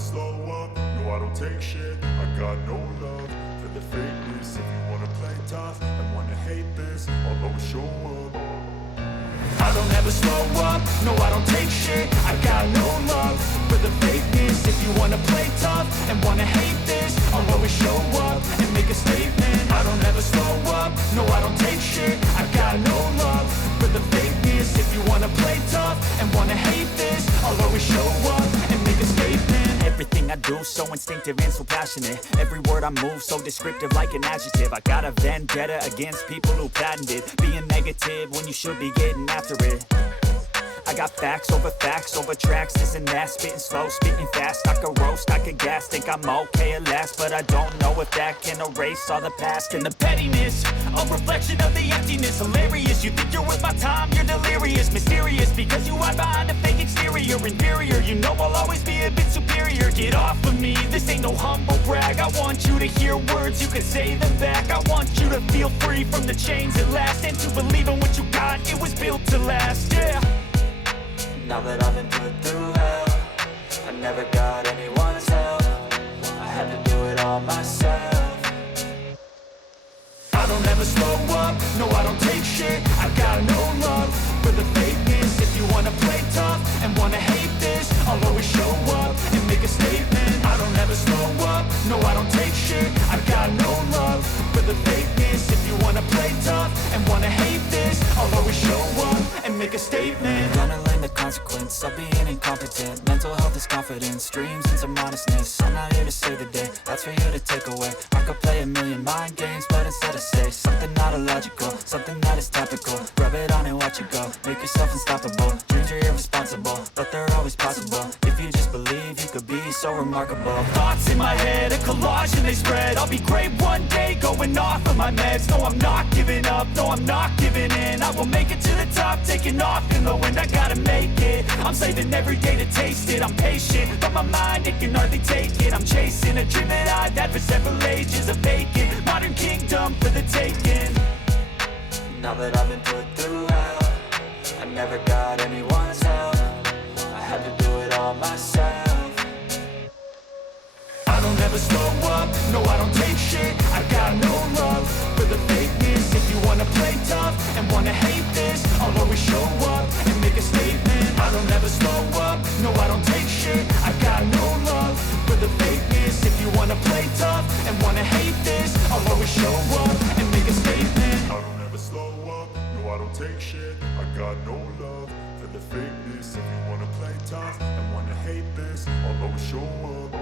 slow up, no I don't take shit. I got no love for the fakeness. If you wanna play tough and wanna hate this, I'll always show up. I don't ever slow up, no I don't take shit. I got no love for the fakeness. If you wanna play tough and wanna hate this, I'll always show up and make a statement. I don't ever slow up, no I don't take shit. I got no love for the fakeness. If you wanna play tough and wanna hate this, I'll always show up and make a statement. Everything I do so instinctive and so passionate. Every word I move so descriptive like an adjective. I got a vendetta against people who patented being negative when you should be getting after it. I got facts over tracks, this and that. Spitting slow, spitting fast. I could roast, I could gas. Think I'm okay at last, but I don't know if that can erase all the past. And the pettiness, a reflection of the emptiness. Hilarious, you think you're worth my time, you're delirious. Mysterious, because you hide behind a fake exterior. Inferior, you know I'll always be a bit superior. Get off of me, this ain't no humble brag. I want you to hear words, you can say them back. I want you to feel free from the chains at last, and to believe in what you got, it was built to last, yeah. Now that I've been put through hell, I never got anyone's help. I had to do it all myself. I don't ever slow up, no I don't take shit. I got no love for the fakeness. If you wanna play tough and wanna hate this, I'll always show up and make a statement. I don't ever slow up, no I don't take shit. I got no love for the fakeness. If you wanna play tough and wanna hate this, I'll always show up and make a statement. Gonna learn the consequence of being incompetent. Mental health is confidence, dreams and some honestness. I'm not here to save the day, that's for you to take away. I could play a million mind games, but instead I say something not illogical, something that is topical. Rub it on and watch it go, make yourself unstoppable. Dreams are irresponsible, but they're always possible. If you just believe, you could be so remarkable. Thoughts in my head, a collage and they spread. I'll be great one day, going off of my meds. No, I'm not giving up, no, I'm not giving in. I will make it to the top, taking off in the wind. I gotta make it, I'm saving every day to taste it. I'm patient, but my mind, it can hardly take it. I'm chasing a dream that I've had for several ages. A vacant, modern kingdom for the taking. Now that I've been put through hell, I never got anyone's help. I had to do it all myself. I don't ever slow up, no I don't take shit. I got no love for the fakeness. If you wanna play tough and wanna hate this, I'll always show up and make a statement. I don't ever slow up, no I don't take shit. I got no love for the fakeness. If you wanna play tough and wanna hate this, I'll always show up and make a statement. I don't ever slow up, no I don't take shit. I got no love for the fakeness. If you wanna play tough and wanna hate this, I'll always show up.